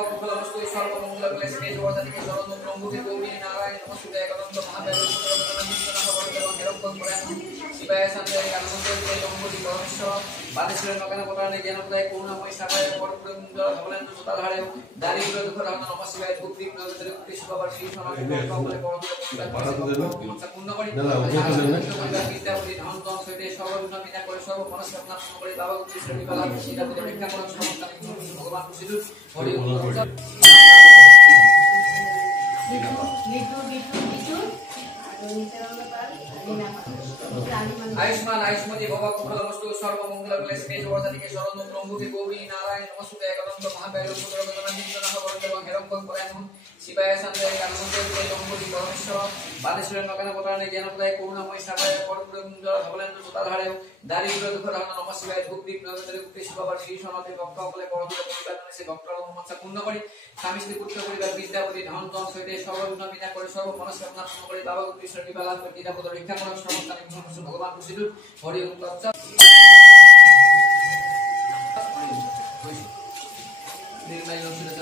ভবকুলবস্তু সর্বমঙ্গল ক্লেশে জগৎকে শরণ প্রভুকে গৌরী নারায়ণ নমস্তে একদন্ত মহাদেব শিবায় শান্তায় কালমন্ত্রে জম্বুজি গণেশ বাদেশ্বরের নগর পটানে জ্ঞানপ্রদায় করুণাময় সাবায় পরপুরঞ্জ ভবলেন সুতালহারে দারিদ্র দুঃখ রহমান নমঃ শিবায় বুদ্ধি প্রগতির কৃষ্ণ বাবার শ্রী সনাতন কমলে পূর্ণ করি বিদ্যা বুদ্ধি ধন দম সৈতে সর্বগুণ বিনা করে সর্ব মনস্কামনা পূর্ণ করে বাবা কৃষ্ণ বিবাহ সীতা পূজা ভিক্ষা করুন সমস্ত ভগবান খুশিদু হরি आयुष्मान आयुष्मती भवकुलवस्तु सर्वमंगल क्लेशे जगৎके शरण प्रभुके गौरी नारायण नमस्ते एकदন্ত মহাদেব শিবায় শান্তায় কালমন্ত্রে জম্বুজি গণেশ বাদেশ্বরের নগর পটানে জ্ঞানপ্রদায় করুণাময় সাবায় পরপুরঞ্জ ভবলেন সুতালহারে দারিদ্র দুঃখ রহমান নমঃ শিবায় বুদ্ধি প্রগতির কৃষ্ণ বাবার শ্রী সনাতন কমলে পূর্ণ করি স্বামী স্ত্রী পুত্র পরিবার বিদ্যা বুদ্ধি ধন দম সৈতে সর্বগুণ বিনা করে সর্ব মনস্কামনা পূর্ণ করে বাবা কৃষ্ণ বিবাহ সীতা পূজা ভিক্ষা করুন সমস্ত ভগবান খুশিদু হরি ওম তৎসৎ निर्मय चरण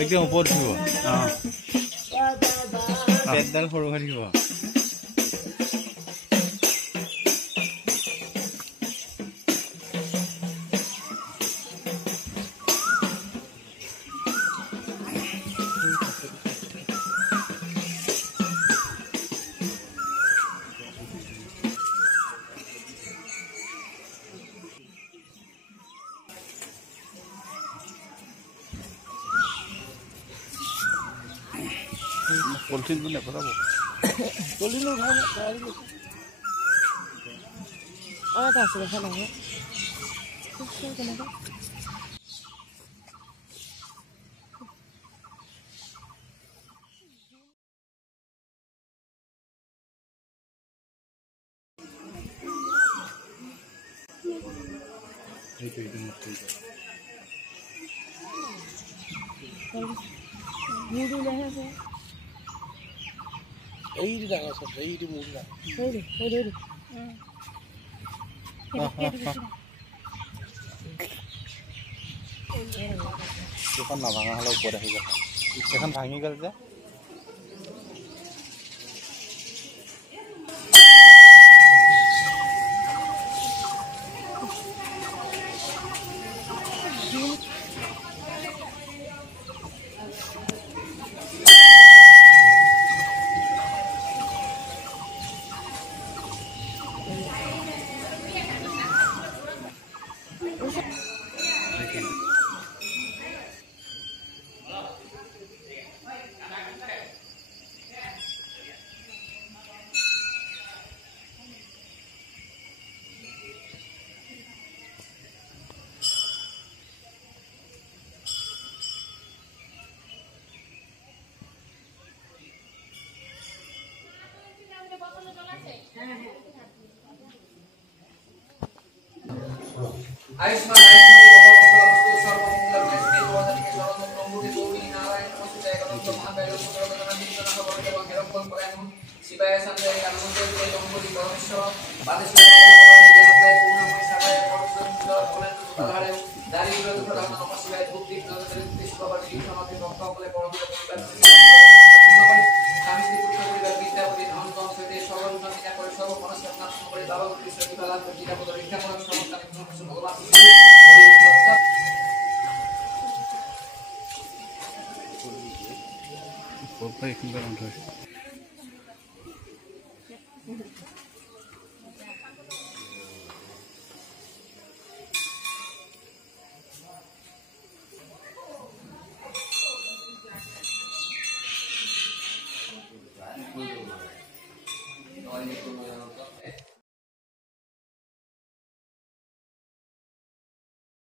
एकदम ऊपर थी वो पेटदाल सरू হৈ থাকিব পলিথিন বলে ফেলাবো পলিথিন উঠাবো আর আছে ফেলাবো এইটো ডাঙৰ চব এইটো মোৰ ডাঙৰ এখন নাভাঙা হ'লে ওপৰত আহি গ'ল এখন ভাঙি গ'ল যে आयुष्मान आयुष्मती सर्वमंगलमय गौरी नारायण नमस्ते गणपत महाकाय शिवाय संजय हनुमते गंगोरी परमेश्वर बालेश्वर दारिद्र दुख नम शिवाय भक्ति विद्यापति धन कम सहित सर्वोन्नति सर्व मनस्कामना बाबा कृष्ण लाभ भगवान